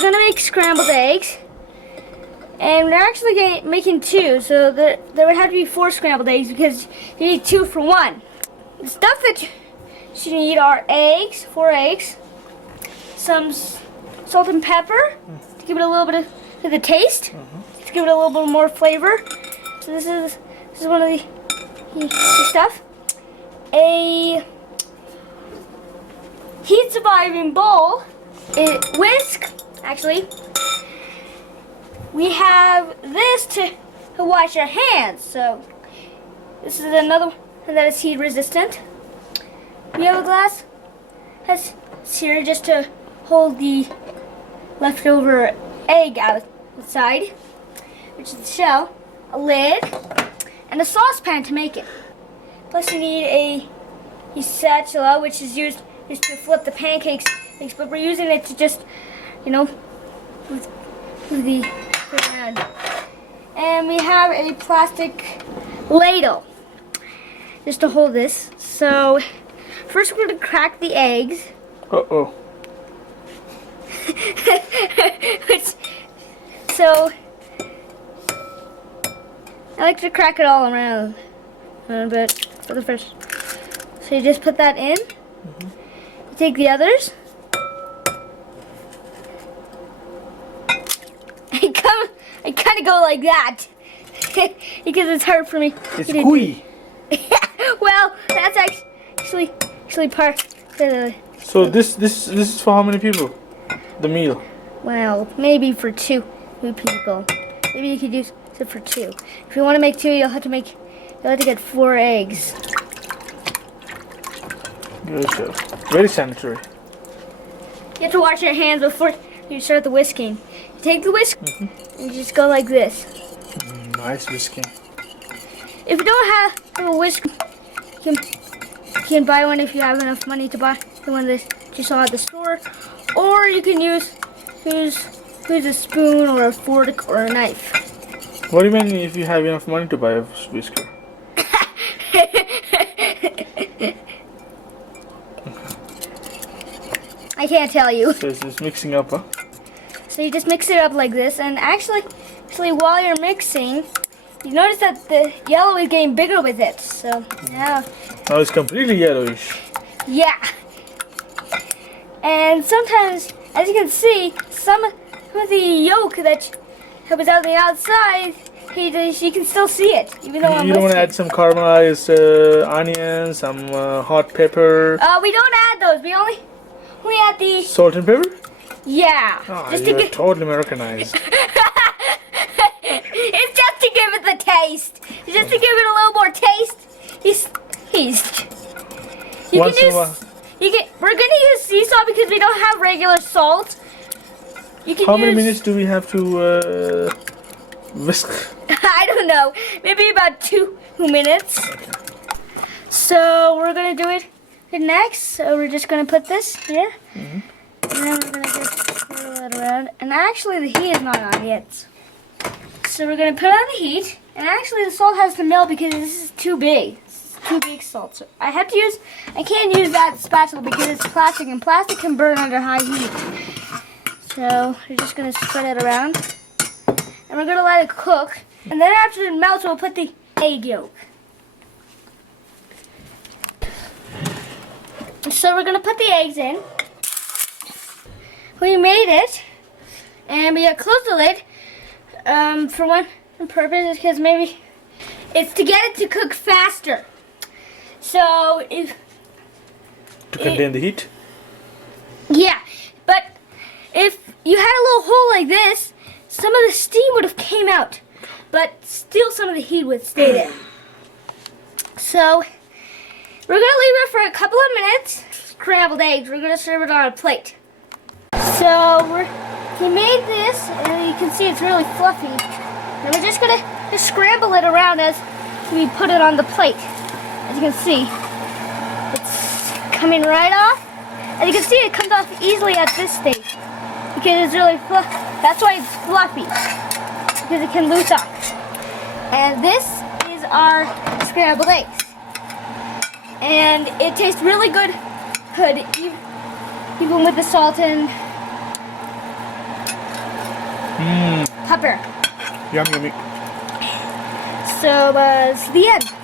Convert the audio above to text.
we're gonna make scrambled eggs. And we're actually making 2, so there would have to be 4 scrambled eggs because you need 2 for 1. The stuff that you need are eggs, 4 eggs, some salt and pepper to give it a little bit of the taste, to give it a little bit more flavor. So this is one of the stuff. A heat surviving bowl, whisk, actually. We have this to wash our hands, so this is another one that is heat resistant. We have a glass that's here just to hold the leftover egg outside, which is the shell, a lid, and a saucepan to make it. Plus you need a spatula, which is used to flip the pancakes, but we're using it to just, with the around. And we have a plastic ladle just to hold this. So first we're going to crack the eggs. Uh-oh. So I like to crack it all around a little bit for the first. So you just put that in. You take the others. I kind of go like that because it's hard for me. It's gooey. Well, that's actually part of the. So this is for how many people? The meal. Well, maybe for 2 people. Maybe you could use it for 2. If you want to make 2, you'll have to get 4 eggs. Good chef. Very sanitary. You have to wash your hands before you start the whisking. You take the whisk and you just go like this. Nice whisking. If you don't have a whisk, you can buy one if you have enough money to buy the one that you saw at the store, or you can use a spoon or a fork or a knife. What do you mean if you have enough money to buy a whisker? I can't tell you. So it's just mixing up, huh? So you just mix it up like this, and actually while you're mixing, you notice that the yellow is getting bigger with it. So now it's completely yellowish. Yeah. And sometimes, as you can see, some of the yolk that was on the outside, you can still see it, even though You don't want to add some caramelized onions, some hot pepper. We don't add those. We only add the Salt and pepper? Yeah. Oh, just you're totally Americanized. It's just to give it the taste. It's just to give it a little more taste. Once in a while. We're gonna use sea salt because we don't have regular salt. How many minutes do we have to whisk? I don't know. Maybe about 2 minutes. Okay. So we're gonna do it next. So we're just gonna put this here. And then we're gonna just swirl it around. And actually the heat is not on yet. So we're gonna put on the heat. And actually the salt has to melt because this is too big. Too big salt. So I can't use that spatula because it's plastic, and plastic can burn under high heat. So we're just gonna spread it around, and we're gonna let it cook. And then after it melts, we'll put the egg yolk. So we're gonna put the eggs in. We made it, and we closed the lid for one purpose, because maybe it's to get it to cook faster. So to contain the heat? Yeah, but if you had a little hole like this, some of the steam would have came out, but still some of the heat would stay there. So we're gonna leave it for a couple of minutes. Scrambled eggs. We're gonna serve it on a plate. So we made this, and you can see it's really fluffy. And we're just gonna scramble it around as we put it on the plate. As you can see, it's coming right off. As you can see, it comes off easily at this stage because it's really fluffy. That's why it's fluffy, because it can loose off. And this is our scrambled eggs, and it tastes really good, even with the salt and Mmm. Pepper. Yummy, yummy. So, it's the end.